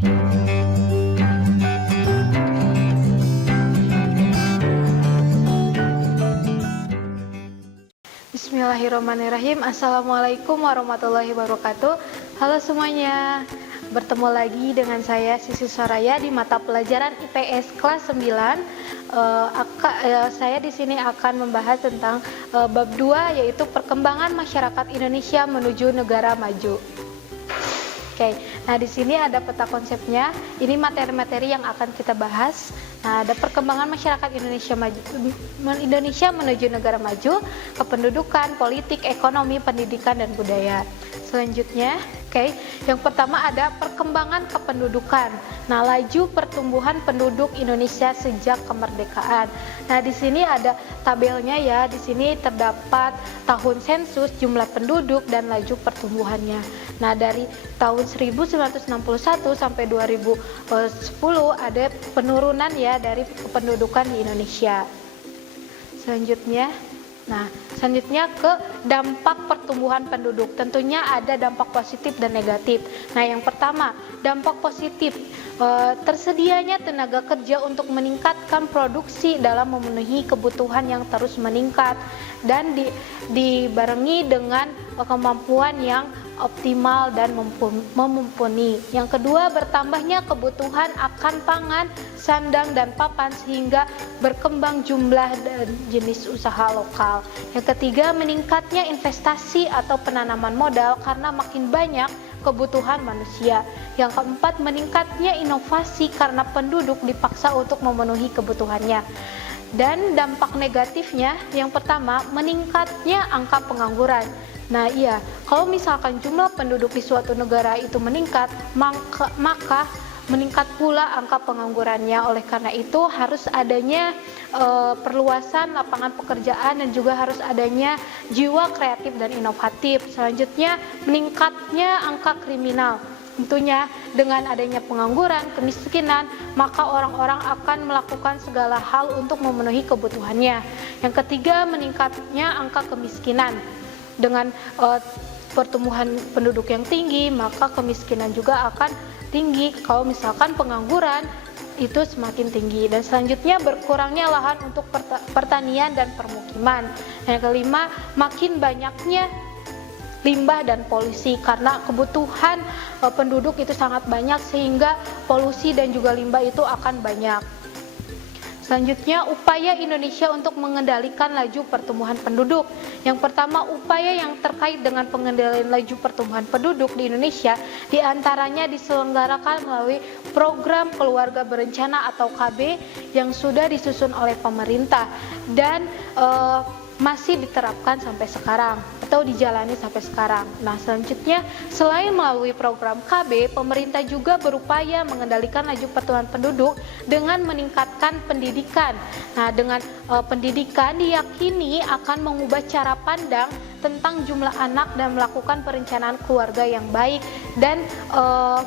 Bismillahirrahmanirrahim. Assalamualaikum warahmatullahi wabarakatuh. Halo semuanya, bertemu lagi dengan saya Sisi Soraya di mata pelajaran IPS kelas 9. Saya di sini akan membahas tentang bab 2, yaitu perkembangan masyarakat Indonesia menuju negara maju. Oke, nah di sini ada peta konsepnya. Ini materi-materi yang akan kita bahas. Nah, ada perkembangan masyarakat Indonesia menuju negara maju, kependudukan, politik, ekonomi, pendidikan, dan budaya. Selanjutnya, yang pertama ada perkembangan kependudukan. Nah, laju pertumbuhan penduduk Indonesia sejak kemerdekaan. Nah, di sini ada tabelnya ya. Di sini terdapat tahun sensus, jumlah penduduk, dan laju pertumbuhannya. Nah, dari tahun 1961 sampai 2010 ada penurunan ya dari kependudukan di Indonesia. Selanjutnya ke dampak pertumbuhan penduduk. Tentunya ada dampak positif dan negatif. Nah, yang pertama, dampak positif, tersedianya tenaga kerja untuk meningkatkan produksi dalam memenuhi kebutuhan yang terus meningkat dan dibarengi dengan kemampuan yang optimal dan mumpuni. Yang kedua, bertambahnya kebutuhan akan pangan, sandang, dan papan sehingga berkembang jumlah dan jenis usaha lokal. Yang ketiga, meningkatnya investasi atau penanaman modal karena makin banyak kebutuhan manusia. Yang keempat, meningkatnya inovasi karena penduduk dipaksa untuk memenuhi kebutuhannya. Dan dampak negatifnya, yang pertama, meningkatnya angka pengangguran. Nah iya, kalau misalkan jumlah penduduk di suatu negara itu meningkat, maka meningkat pula angka penganggurannya. Oleh karena itu harus adanya perluasan lapangan pekerjaan dan juga harus adanya jiwa kreatif dan inovatif. Selanjutnya, meningkatnya angka kriminal. Tentunya dengan adanya pengangguran, kemiskinan, maka orang-orang akan melakukan segala hal untuk memenuhi kebutuhannya. Yang ketiga, meningkatnya angka kemiskinan. Dengan pertumbuhan penduduk yang tinggi, maka kemiskinan juga akan tinggi kalau misalkan pengangguran itu semakin tinggi. Dan selanjutnya, berkurangnya lahan untuk pertanian dan permukiman. Yang kelima, makin banyaknya limbah dan polusi karena kebutuhan penduduk itu sangat banyak sehingga polusi dan juga limbah itu akan banyak. Selanjutnya, upaya Indonesia untuk mengendalikan laju pertumbuhan penduduk. Yang pertama, upaya yang terkait dengan pengendalian laju pertumbuhan penduduk di Indonesia diantaranya diselenggarakan melalui program keluarga berencana atau KB yang sudah disusun oleh pemerintah dan masih diterapkan sampai sekarang atau dijalani sampai sekarang. Nah, selanjutnya, selain melalui program KB, pemerintah juga berupaya mengendalikan laju pertumbuhan penduduk dengan meningkatkan pendidikan. Nah, dengan pendidikan diyakini akan mengubah cara pandang tentang jumlah anak dan melakukan perencanaan keluarga yang baik dan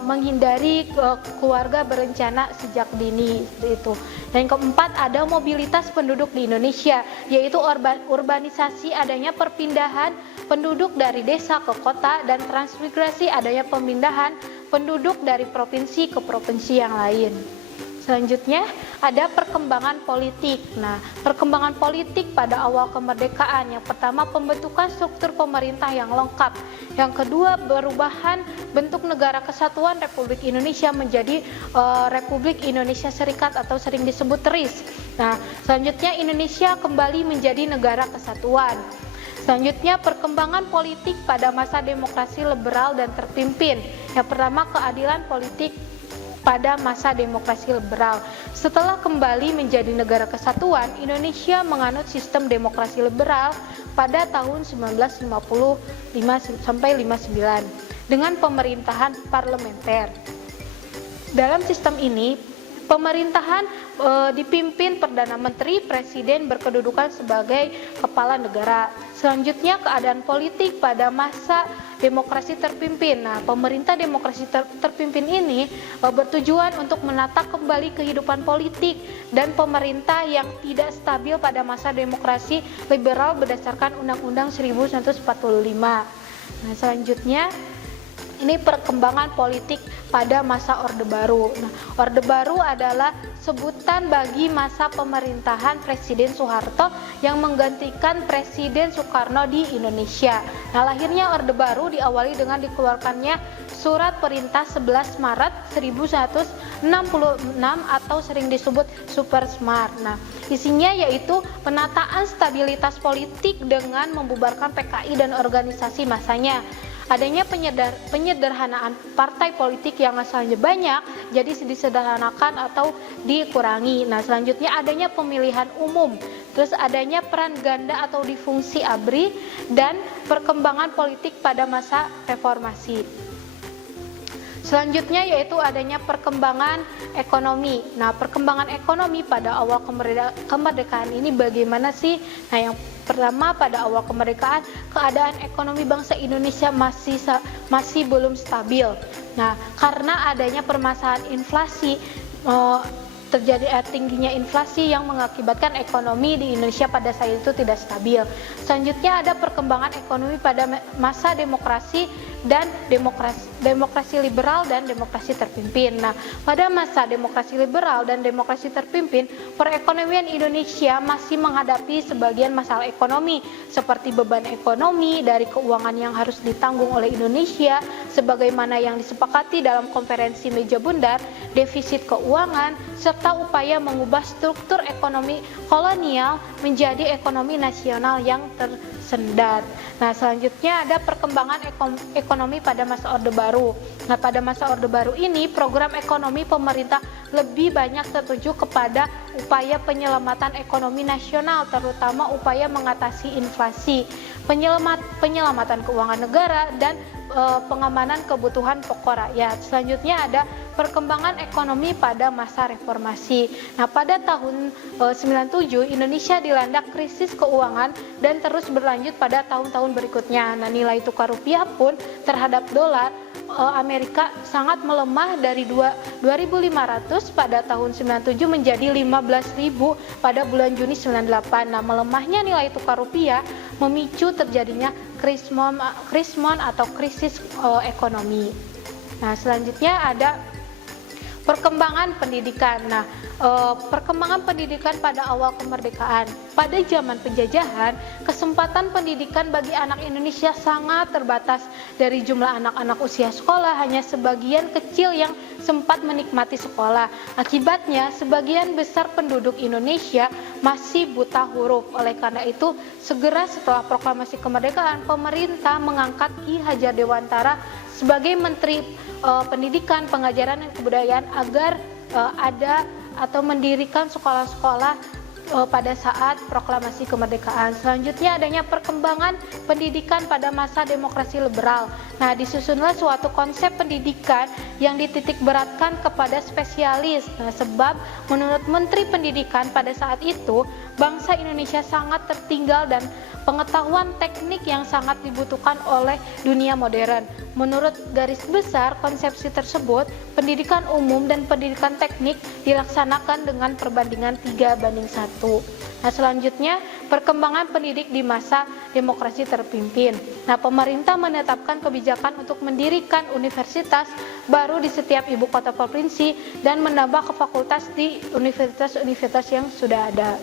menghindari keluarga berencana sejak dini itu. Dan yang keempat, ada mobilitas penduduk di Indonesia, yaitu urbanisasi, adanya perpindahan penduduk dari desa ke kota, dan transmigrasi, adanya pemindahan penduduk dari provinsi ke provinsi yang lain. Selanjutnya, ada perkembangan politik. Nah, perkembangan politik pada awal kemerdekaan. Yang pertama, pembentukan struktur pemerintah yang lengkap. Yang kedua, perubahan bentuk negara kesatuan Republik Indonesia menjadi Republik Indonesia Serikat atau sering disebut RIS. Nah, selanjutnya, Indonesia kembali menjadi negara kesatuan. Selanjutnya, perkembangan politik pada masa demokrasi liberal dan terpimpin. Yang pertama, keadilan politik pada masa demokrasi liberal. Setelah kembali menjadi negara kesatuan, Indonesia menganut sistem demokrasi liberal pada tahun 1955 sampai 59 dengan pemerintahan parlementer. Dalam sistem ini, pemerintahan dipimpin Perdana Menteri, Presiden berkedudukan sebagai kepala negara. Selanjutnya, keadaan politik pada masa demokrasi terpimpin. Nah, pemerintah demokrasi terpimpin ini bertujuan untuk menata kembali kehidupan politik dan pemerintah yang tidak stabil pada masa demokrasi liberal berdasarkan Undang-Undang 1945. Nah, selanjutnya Ini perkembangan politik pada masa Orde Baru. Nah, Orde Baru adalah sebutan bagi masa pemerintahan Presiden Soeharto yang menggantikan Presiden Soekarno di Indonesia. Nah, lahirnya Orde Baru diawali dengan dikeluarkannya Surat Perintah 11 Maret 1166 atau sering disebut Super Smart. Nah, isinya yaitu penataan stabilitas politik dengan membubarkan PKI dan organisasi masanya. Adanya penyederhanaan partai politik yang asalnya banyak jadi disederhanakan atau dikurangi. Nah, selanjutnya adanya pemilihan umum, terus adanya peran ganda atau difungsi ABRI, dan perkembangan politik pada masa reformasi. Selanjutnya yaitu adanya perkembangan ekonomi. Nah, perkembangan ekonomi pada awal kemerdekaan ini bagaimana sih? Nah, yang pertama, pada awal kemerdekaan keadaan ekonomi bangsa Indonesia masih belum stabil. Nah, karena adanya permasalahan inflasi, terjadi tingginya inflasi yang mengakibatkan ekonomi di Indonesia pada saat itu tidak stabil. Selanjutnya ada perkembangan ekonomi pada masa demokrasi dan demokrasi liberal dan demokrasi terpimpin. Nah, pada masa demokrasi liberal dan demokrasi terpimpin, perekonomian Indonesia masih menghadapi sebagian masalah ekonomi seperti beban ekonomi dari keuangan yang harus ditanggung oleh Indonesia sebagaimana yang disepakati dalam konferensi meja bundar, defisit keuangan, serta upaya mengubah struktur ekonomi kolonial menjadi ekonomi nasional yang tersendat. Nah, selanjutnya ada perkembangan ekonomi pada masa Orde Baru. Nah, pada masa Orde Baru ini program ekonomi pemerintah lebih banyak tertuju kepada upaya penyelamatan ekonomi nasional, terutama upaya mengatasi inflasi, penyelamatan keuangan negara, dan pengamanan kebutuhan pokok rakyat. Selanjutnya ada perkembangan ekonomi pada masa reformasi. Nah, pada tahun 97 Indonesia dilanda krisis keuangan dan terus berlanjut pada tahun-tahun berikutnya. Nah, nilai tukar rupiah pun terhadap dolar Amerika sangat melemah dari 2.500 pada tahun 97 menjadi 15.000 pada bulan Juni 98. Nah, melemahnya nilai tukar rupiah memicu terjadinya krismon atau krisis ekonomi. Nah, selanjutnya ada perkembangan pendidikan. Nah, perkembangan pendidikan pada awal kemerdekaan. Pada zaman penjajahan, kesempatan pendidikan bagi anak Indonesia sangat terbatas. Dari jumlah anak-anak usia sekolah, hanya sebagian kecil yang sempat menikmati sekolah. Akibatnya, sebagian besar penduduk Indonesia masih buta huruf. Oleh karena itu, segera setelah proklamasi kemerdekaan, pemerintah mengangkat Ki Hajar Dewantara sebagai Menteri Pendidikan, Pengajaran, dan Kebudayaan agar ada atau mendirikan sekolah-sekolah pada saat proklamasi kemerdekaan. Selanjutnya adanya perkembangan pendidikan pada masa demokrasi liberal. Nah, disusunlah suatu konsep pendidikan yang dititik beratkan kepada spesialis. Nah, sebab menurut Menteri Pendidikan pada saat itu, bangsa Indonesia sangat tertinggal dan pengetahuan teknik yang sangat dibutuhkan oleh dunia modern. Menurut garis besar konsepsi tersebut, pendidikan umum dan pendidikan teknik dilaksanakan dengan perbandingan 3:1. Nah, selanjutnya perkembangan pendidik di masa demokrasi terpimpin. Nah, pemerintah menetapkan kebijakan untuk mendirikan universitas baru di setiap ibu kota provinsi dan menambah ke fakultas di universitas-universitas yang sudah ada.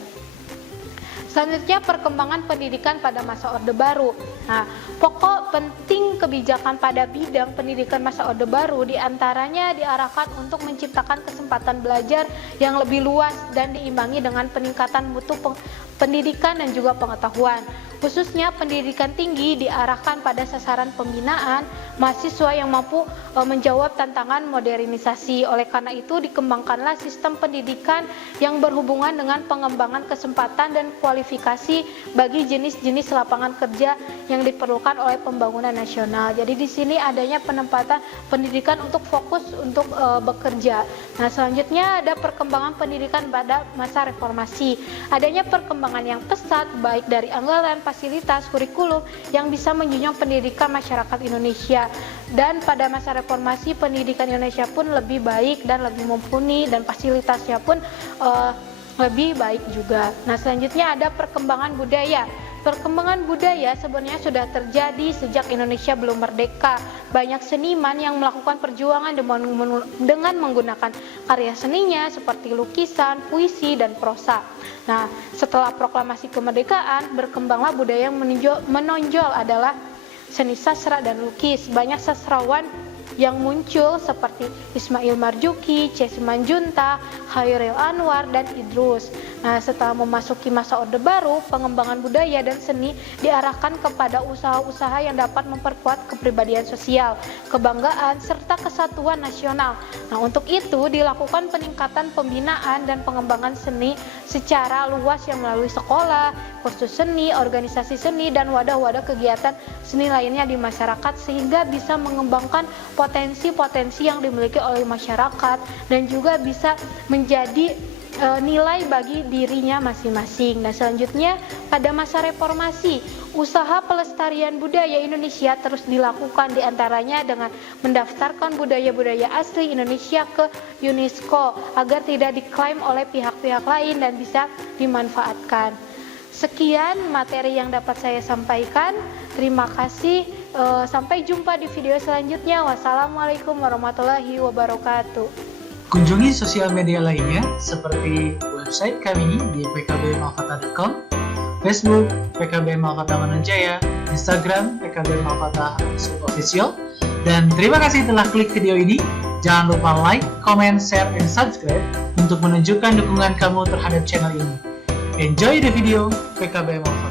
Selanjutnya perkembangan pendidikan pada masa Orde Baru. Nah, pokok penting kebijakan pada bidang pendidikan masa Orde Baru diantaranya diarahkan untuk menciptakan kesempatan belajar yang lebih luas dan diimbangi dengan peningkatan mutu pendidikan dan juga pengetahuan. Khususnya pendidikan tinggi diarahkan pada sasaran pembinaan mahasiswa yang mampu menjawab tantangan modernisasi. Oleh karena itu dikembangkanlah sistem pendidikan yang berhubungan dengan pengembangan kesempatan dan kualifikasi bagi jenis-jenis lapangan kerja yang diperlukan oleh pembangunan nasional. Jadi di sini adanya penempatan pendidikan untuk fokus untuk bekerja. Nah, selanjutnya ada perkembangan pendidikan pada masa reformasi. Adanya perkembangan yang pesat baik dari anggaran, fasilitas, kurikulum yang bisa menjunjung pendidikan masyarakat Indonesia. Dan pada masa reformasi pendidikan Indonesia pun lebih baik dan lebih mumpuni dan fasilitasnya pun lebih baik juga. Nah, selanjutnya ada perkembangan budaya. perkembangan budaya sebenarnya sudah terjadi sejak Indonesia belum merdeka. Banyak seniman yang melakukan perjuangan dengan menggunakan karya seninya seperti lukisan, puisi, dan prosa. Nah, setelah proklamasi kemerdekaan, berkembanglah budaya yang menonjol adalah seni sastra dan lukis. Banyak sastrawan yang muncul seperti Ismail Marzuki, C. Simanjuntak, Chairil Anwar, dan Idrus. Nah, setelah memasuki masa Orde Baru, pengembangan budaya dan seni diarahkan kepada usaha-usaha yang dapat memperkuat kepribadian sosial, kebanggaan, serta kesatuan nasional. Nah, untuk itu dilakukan peningkatan pembinaan dan pengembangan seni secara luas yang melalui sekolah, kursus seni, organisasi seni, dan wadah-wadah kegiatan seni lainnya di masyarakat sehingga bisa mengembangkan potensi-potensi yang dimiliki oleh masyarakat dan juga bisa menjadi nilai bagi dirinya masing-masing. Dan selanjutnya pada masa reformasi, usaha pelestarian budaya Indonesia terus dilakukan, diantaranya dengan mendaftarkan budaya-budaya asli Indonesia ke UNESCO agar tidak diklaim oleh pihak-pihak lain dan bisa dimanfaatkan. Sekian materi yang dapat saya sampaikan. Terima kasih. Sampai jumpa di video selanjutnya. Wassalamualaikum warahmatullahi wabarakatuh. Kunjungi sosial media lainnya seperti website kami di pkbmalkata.com, Facebook PKB Malkata Manunjaya, Instagram PKB Malkata _official. Dan terima kasih telah klik video ini. Jangan lupa like, comment, share, dan subscribe untuk menunjukkan dukungan kamu terhadap channel ini. Enjoy the video PKB Malkata.